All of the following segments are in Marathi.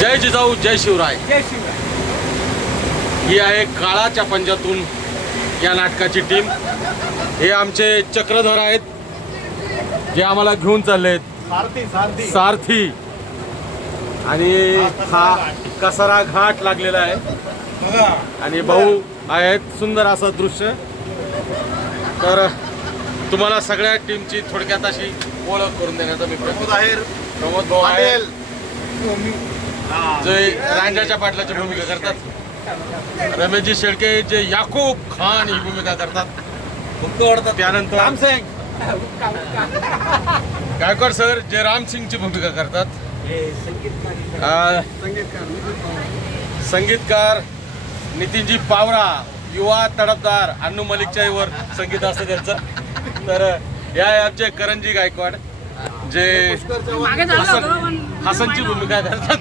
जय जिजाऊ जय शिवराय. जय शिवराय. ही आहे काळाच्या पंजातून या नाटकाची टीम. हे आमचे चक्रधर आहेत जे आम्हाला घेऊन चाललेत. सारथी आणि हा कसारा घाट लागलेला आहे आणि भाऊ आहेत. सुंदर असं दृश्य. तर तुम्हाला सगळ्या टीमची थोडक्यात अशी ओळख करून देण्याचा मी प्रमोद भाऊ आहेत जे रांजाच्या पाटलाची भूमिका करतात. रमेशजी शेळके जे याकूब खान ही भूमिका करतात. खूप आवडतात. त्यानंतर रामसिंग गायकवाड सर जे रामसिंगची भूमिका करतात. संगीतकार नितीनजी पावरा युवा तडफदार. अन्नू मलिकच्या वर संगीत असतं त्यांचं. तर या आमचे करणजी गायकवाड जे हसनची भूमिका करतात.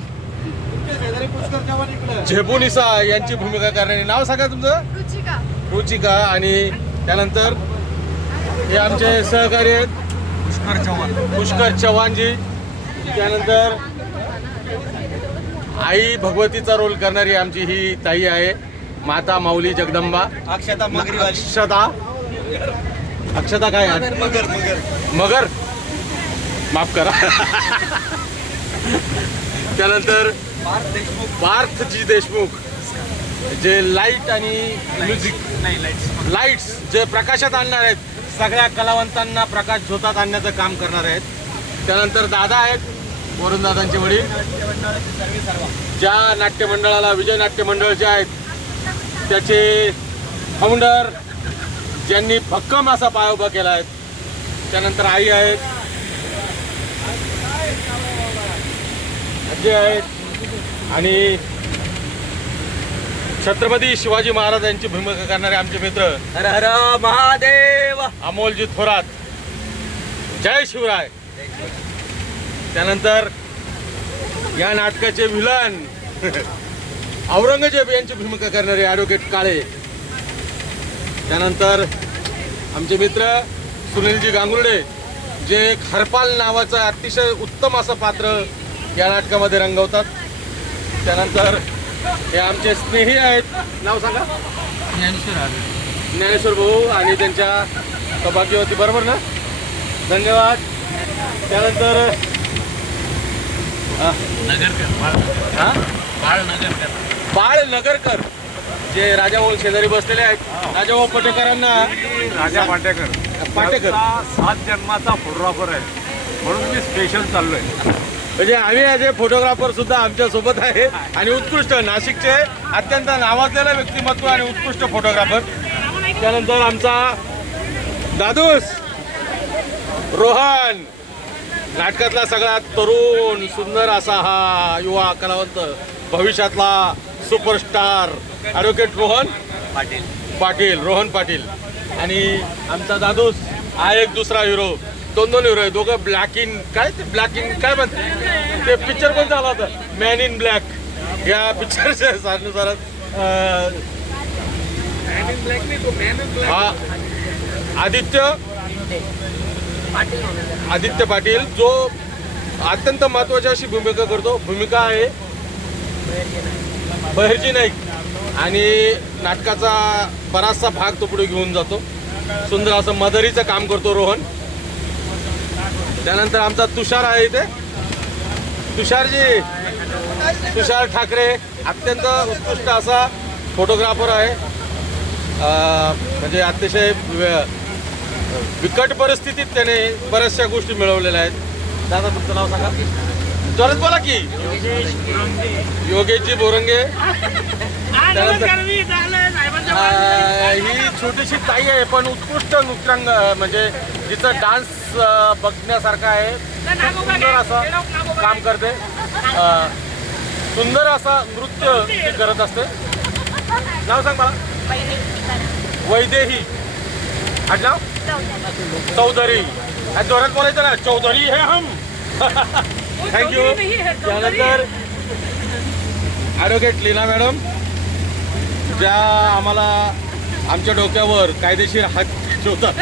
झेबुनिसा यांची भूमिका करणारी. नाव सांगा तुमचं? रुचिका. आणि त्यानंतर हे आमचे सहकारी आहेत पुष्कर चव्हाणजी. त्यानंतर आई भगवतीचा रोल करणारी आमची ही ताई आहे माता माऊली जगदंबा. अक्षता काय मगर माफ करा. त्यानंतर पार्थजी देशमुख जे लाईट आणि म्युझिक लाईट्स जे प्रकाशात आणणार आहेत. सगळ्या कलावंतांना प्रकाश झोतात आणण्याचं काम करणार आहेत. त्यानंतर दादा आहेत वरुण दादांचे वडील ज्या नाट्यमंडळाला विजय नाट्य मंडळ जे आहेत त्याचे फाउंडर ज्यांनी भक्कम असा पाय उभा केला आहे. त्यानंतर आई आहेत जे आहेत आणि छत्रपती शिवाजी महाराजांची भूमिका करणारे आमचे मित्र हर हर महादेव अमोलजी थोरात. जय शिवराय. त्यानंतर या नाटकाचे विलन औरंगजेब यांची भूमिका करणारे ॲडव्होकेट काळे. त्यानंतर आमचे मित्र सुनीलजी गांगुर्डे जे हरपाल नावाचं अतिशय उत्तम असं पात्र या नाटकामध्ये रंगवतात. त्यानंतर हे आमचे स्नेही आहेत. नाव सांगा? ज्ञानेश्वर भाऊ आणि त्यांच्या सौभाग्यवती. बरोबर ना? धन्यवाद. त्यानंतर बाळ नगरकर जे राजाभाऊ शेजारी बसलेले आहेत. राजाभाऊ पाटेकरांना राजा पाटेकर 7 जन्माचा फोटोग्राफर आहे म्हणून मी स्पेशल चाललोय. म्हणजे आम्ही असे फोटोग्राफर सुद्धा आमच्या सोबत आहे आणि उत्कृष्ट नाशिकचे अत्यंत नावाजलेला व्यक्तिमत्व आणि उत्कृष्ट फोटोग्राफर. त्यानंतर आमचा दादूस रोहन नाटकातला सगळ्यात तरुण सुंदर असा हा युवा कलावंत भविष्यातला सुपरस्टार ॲडव्होकेट रोहन पाटील. आणि आमचा दादूस हा एक दुसरा हिरो. दोन हिरो आहे. दोघं ब्लॅक इन काय म्हणते ते पिक्चर पण झाला होता मॅन इन ब्लॅक. या पिक्चरच्या नुसारच हा आदित्य पाटील जो अत्यंत महत्वाची अशी भूमिका करतो. भूमिका आहे बहिर्जी नाईक आणि नाटकाचा बराचसा भाग तो पुढे घेऊन जातो. सुंदर असं मदरीचं काम करतो रोहन. त्यानंतर आमचा तुषार आहे इथे. तुषार ठाकरे अत्यंत उत्कृष्ट असा फोटोग्राफर आहे. म्हणजे अतिशय बिकट परिस्थितीत त्याने बऱ्याचशा गोष्टी मिळवलेल्या आहेत. दादा तुमचं नाव सांगा? जोरात बोला की. योगेशजी बोरंगे. ही छोटीशी ताई आहे पण उत्कृष्ट नृत्यांग म्हणजे जिचं डान्स बघण्यासारखं आहे. सुंदर असं काम करते. सुंदर असं नृत्य ती करत असते. नाव सांग मला? वैदेही. नाव चौधरी. जोरात बोलायचं ना. चौधरी हे हम. थँक्यू. त्यानंतर ॲडव्होकेट लीना मॅडम ज्या आम्हाला आमच्या डोक्यावर कायदेशीर हात ठेवतात.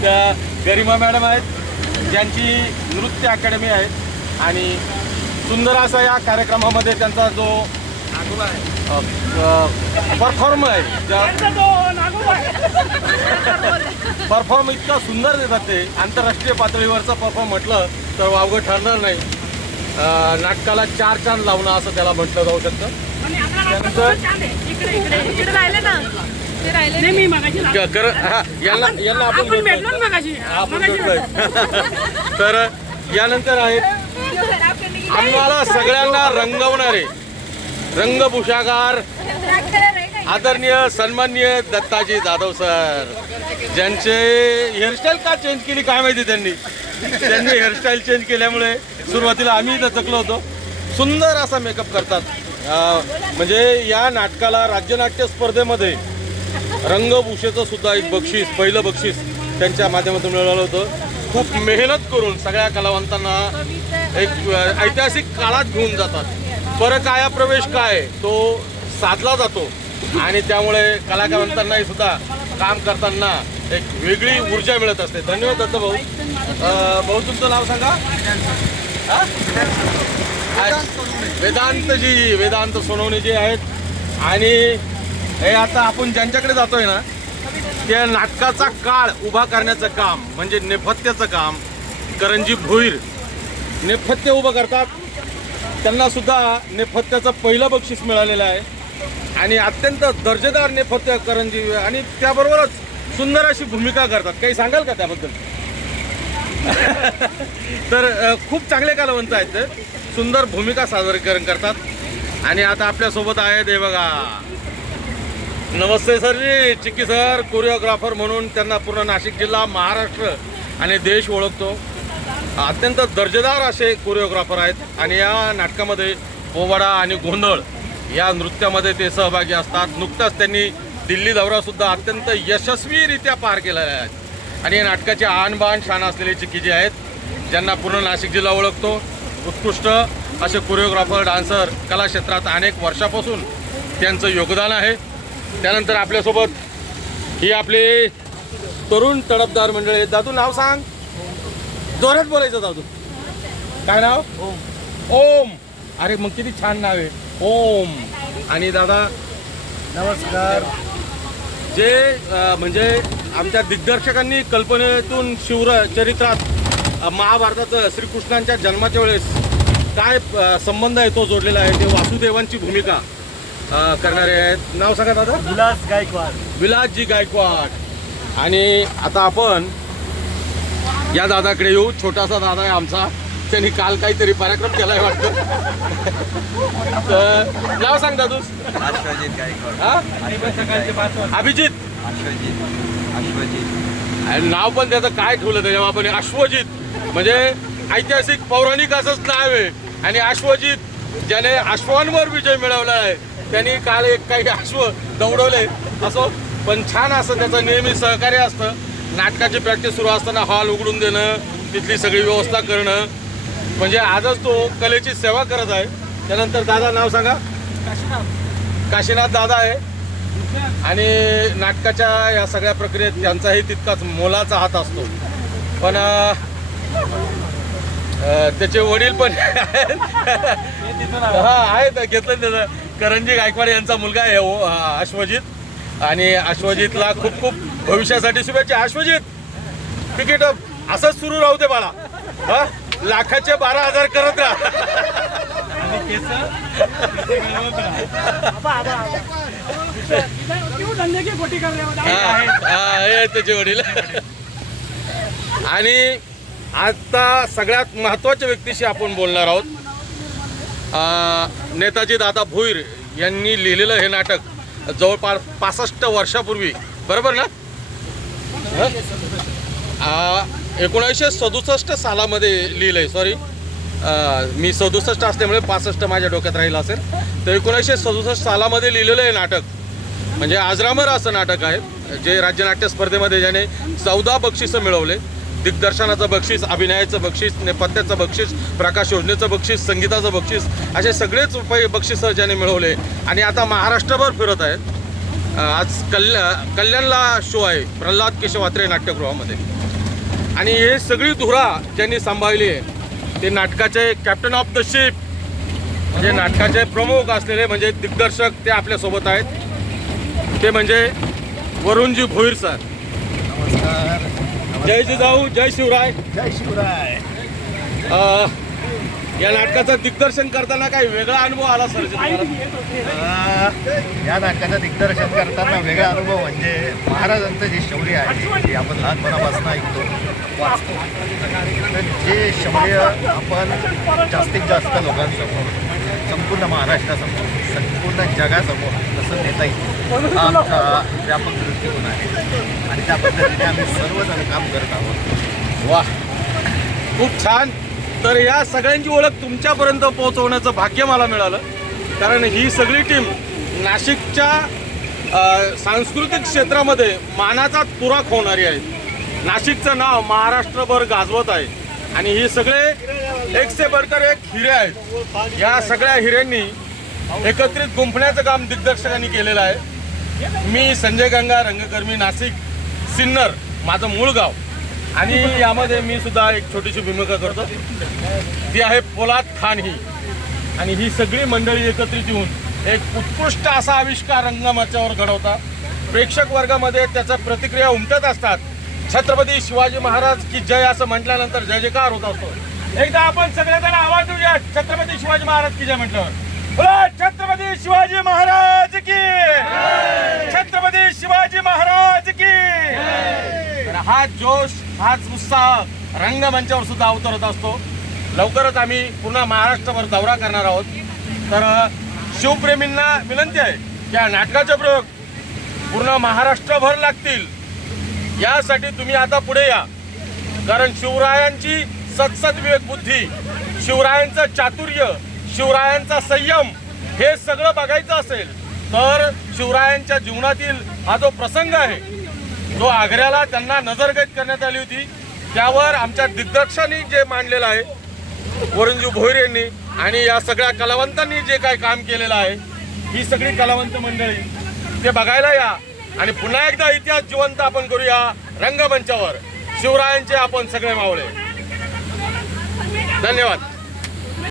त्या गरिमा मॅडम आहेत ज्यांची नृत्य अकॅडमी आहे. आणि सुंदर असा या कार्यक्रमामध्ये त्यांचा जो परफॉर्म आहे, परफॉर्म इतका सुंदर देतात ते, आंतरराष्ट्रीय पातळीवरचा परफॉर्म म्हटलं तर वावगं ठरणार नाही. नाटकाला 4 चांद लावणं असं त्याला म्हटलं जाऊ शकतं. त्यानंतर यांना आपण भेटलोय. तर यानंतर आहेत आम्हाला सगळ्यांना रंगवणारे रंगभूषाकार आदरणीय सन्माननीय दत्ताजी जाधव सर, ज्यांचे हेअरस्टाईल का चेंज केली काय माहिती. त्यांनी हेअरस्टाईल चेंज केल्यामुळे सुरुवातीला आम्ही दचकलो होतो. सुंदर असा मेकअप करतात. म्हणजे या नाटकाला राज्यनाट्य स्पर्धेमध्ये रंगभूषेचं सुद्धा एक बक्षीस, पहिलं बक्षीस त्यांच्या माध्यमातून मिळालं होतं. खूप मेहनत करून सगळ्या कलावंतांना एक ऐतिहासिक काळात घेऊन जातात. परकाया प्रवेश काय तो साधला जातो आणि त्यामुळे कलाकारांनाही सुद्धा काम करताना एक वेगळी ऊर्जा मिळत असते. धन्यवाद दत्त भाऊ. भाऊ तुमचं नाव सांगा. वेदांत सोनवणे जी आहेत. आणि हे आता आपण ज्यांच्याकडे जातोय ना, त्या नाटकाचा काळ उभा करण्याचं काम म्हणजे नेपथ्याचं काम करंजी भोईर नेपथ्य उभं करतात. त्यांना सुद्धा नेपथ्याचं पहिलं बक्षीस मिळालेलं आहे आणि अत्यंत दर्जेदार नेपथ्य करंजी, आणि त्याबरोबरच सुंदर अशी भूमिका करतात. काही सांगाल का त्याबद्दल? तर खूप चांगले कलावंत आहेत ते, सुंदर भूमिका सादरीकरण करतात. आणि आता आपल्यासोबत आहेत हे बघा, नमस्ते सरजी, चिक्की सर. कोरिओग्राफर म्हणून त्यांना पूर्ण नाशिक जिल्हा, महाराष्ट्र आणि देश ओळखतो. अत्यंत दर्जेदार असे कोरिओग्राफर आहेत आणि या नाटकामध्ये पोवाडा आणि गोंधळ या नृत्यामध्ये ते सहभागी असतात. नुकताच त्यांनी दिल्ली दौरासुद्धा अत्यंत यशस्वीरित्या पार केलेला आहे. आणि या नाटकाचे आणबाण शान असलेले चिक्कीजी आहेत, ज्यांना पूर्ण नाशिक जिल्हा ओळखतो. उत्कृष्ट असे कोरिओग्राफर, डान्सर, कला क्षेत्रात अनेक वर्षापासून त्यांचं योगदान आहे. त्यानंतर आपल्यासोबत ही आपले तरुण तडफदार मंडळी आहेत. दादू नाव सांग, जोरात बोलायचं. दादू काय नाव? ओम. अरे मग किती छान नाव आहे, ओम. आणि दादा नमस्कार. जे म्हणजे आमच्या दिग्दर्शकांनी कल्पनेतून शिवचरित्रात महाभारताचं श्रीकृष्णांच्या जन्माच्या वेळेस काय संबंध आहे तो जोडलेला आहे. ते वासुदेवांची भूमिका करणारे आहेत. नाव सांगा दादा. विलास गायकवाड. विलासजी गायकवाड. आणि आता आपण या दादाकडे येऊ. छोटासा दादा आहे आमचा, त्यांनी काल काहीतरी पराक्रम केलाय वाटतं. तर नाव सांग दादू. अश्वजित गायकवाड. अभिजित. अश्वजित. नाव पण त्याचं काय ठेवलं त्याच्या बापाने, अश्वजित. म्हणजे ऐतिहासिक पौराणिक असंच नाव आहे. आणि अश्वजित ज्याने अश्वांवर विजय मिळवला आहे, त्यांनी काल काही अश्व दौडवले असो. पण छान असं त्याचं नेहमी सहकार्य असतं. नाटकाची प्रॅक्टिस सुरू असताना हॉल उघडून देणं, तिथली सगळी व्यवस्था करणं, म्हणजे आजच तो कलेची सेवा करत आहे. त्यानंतर दादा नाव सांगा. काशीनाथ दादा आहे. आणि नाटकाच्या या सगळ्या प्रक्रियेत त्यांचाही तितकाच मोलाचा हात असतो. पण त्याचे वडील पण आहेत, घेतलं त्याचं. करंजी गायकवाड यांचा मुलगा आहे अश्वजित. आणि अश्वजितला खूप खूप भविष्यासाठी शुभेच्छा. अश्वजित, क्रिकेट असंच सुरू राहू दे बाळा. हा, लाखाचे 12,000 करत राहा. त्याचे वडील. आणि आता सगळ्यात महत्त्वाच्या व्यक्तीशी आपण बोलणार आहोत. नेताजी दादा भोईर यांनी लिहिलेलं हे नाटक जवळपास 65 वर्षापूर्वी, बरोबर ना? 1967 सालामध्ये लिहिलं आहे. सॉरी, मी 67 असल्यामुळे 65 माझ्या डोक्यात राहिलं असेल. तर 1967 सालामध्ये लिहिलेलं हे नाटक म्हणजे आजरामर असं नाटक आहे, जे राज्यनाट्य स्पर्धेमध्ये ज्याने 14 बक्षिसं मिळवले. दिग्दर्शनाचं बक्षीस, अभिनयाचं बक्षीस, नेपथ्याचं बक्षीस, प्रकाश योजनेचं बक्षीस, संगीताचं बक्षीस, असे सगळेच बक्षिसं ज्याने मिळवले. आणि आता महाराष्ट्रभर फिरत आहेत. आज कल्याणला शो आहे प्रल्हाद केशव अत्रे नाट्यगृहामध्ये. आणि हे सगळी धुरा ज्यांनी सांभाळली आहे ते नाटकाचे कॅप्टन ऑफ द शिप म्हणजे नाटकाचे प्रमुख असलेले म्हणजे दिग्दर्शक ते आपल्यासोबत आहेत. ते म्हणजे वरुणजी भोईर सर. जय जिजाऊ, जय शिवराय. जय शिवराय. या नाटकाचं दिग्दर्शन करताना काही वेगळा अनुभव आला सर? या नाटकाचं दिग्दर्शन करताना वेगळा अनुभव म्हणजे महाराजांचं जे शौर्य आहे ते आपण लहानपणापासून ऐकतो, वाचतो. तर जे शौर्य आपण जास्तीत जास्त लोकांसमोर, संपूर्ण महाराष्ट्रासमोर, संपूर्ण जगासमोर कसं नेता येईल हा आमचा व्यापक दृष्टिकोन आहे आणि त्या पद्धतीने आम्ही सर्वजण काम करत आहोत. वा, खूप छान. तर या सगळ्यांची ओळख तुमच्यापर्यंत पोहोचवण्याचं भाग्य मला मिळालं, कारण ही सगळी टीम नाशिकच्या सांस्कृतिक क्षेत्रामध्ये मानाचा तुराक होणारी आहे. नाशिकचं नाव महाराष्ट्रभर गाजवत आहे आणि ही सगळे एक से बढ़कर एक हिरे आहेत. या सगळ्या हिऱ्यांनी एकत्रित गुंफण्याचं काम दिग्दर्शकांनी केलेलं आहे. मी संजय गंगा, रंगकर्मी, नाशिक, सिन्नर माझं मूळ गाव, आणि यामध्ये मी सुद्धा एक छोटीशी भूमिका करतो. ती आहे पोलाद खान ही. आणि ही सगळी मंडळी एकत्रित येऊन एक उत्कृष्ट असा आविष्कार रंगमंचावर घडवतात. प्रेक्षक वर्गामध्ये त्याच्या प्रतिक्रिया उमटत असतात. छत्रपती शिवाजी महाराज की जय असं म्हटल्यानंतर जय जयकार होत असतो. एकदा आपण सगळेजण आवाज देऊया, छत्रपती शिवाजी महाराज की जय म्हटल्यावर. बोला छत्रपती शिवाजी महाराज की, छत्रपती शिवाजी महाराज की. तर हा जोश, हाच उत्साह रंगमंचावर सुद्धा अवतरत असतो. लवकरच आम्ही पुन्हा महाराष्ट्रभर दौरा करणार आहोत. तर शिवप्रेमींना विनंती आहे की या नाटकाचे प्रयोग पूर्ण महाराष्ट्रभर लागतील. यासाठी तुम्ही आता पुढे या, कारण शिवरायांची सत्सद विवेक बुद्धी, शिवरायांचं चातुर्य, शिवरायांचा संयम हे सगळं बघायचं असेल तर शिवरायांच्या जीवनातील हा जो प्रसंग आहे, जो आग्र्याला त्यांना नजरगैद करण्यात आली होती, त्यावर आमच्या दिग्दर्शकांनी जे मांडलेलं आहे, वरुणजी भोईर यांनी आणि या सगळ्या कलावंतांनी जे काही काम केलेलं आहे, ही सगळी कलावंत मंडळी ते बघायला या आणि पुन्हा एकदा इतिहास जिवंत आपण करूया रंगमंचावर. शिवरायांचे आपण सगळे मावळे. धन्यवाद.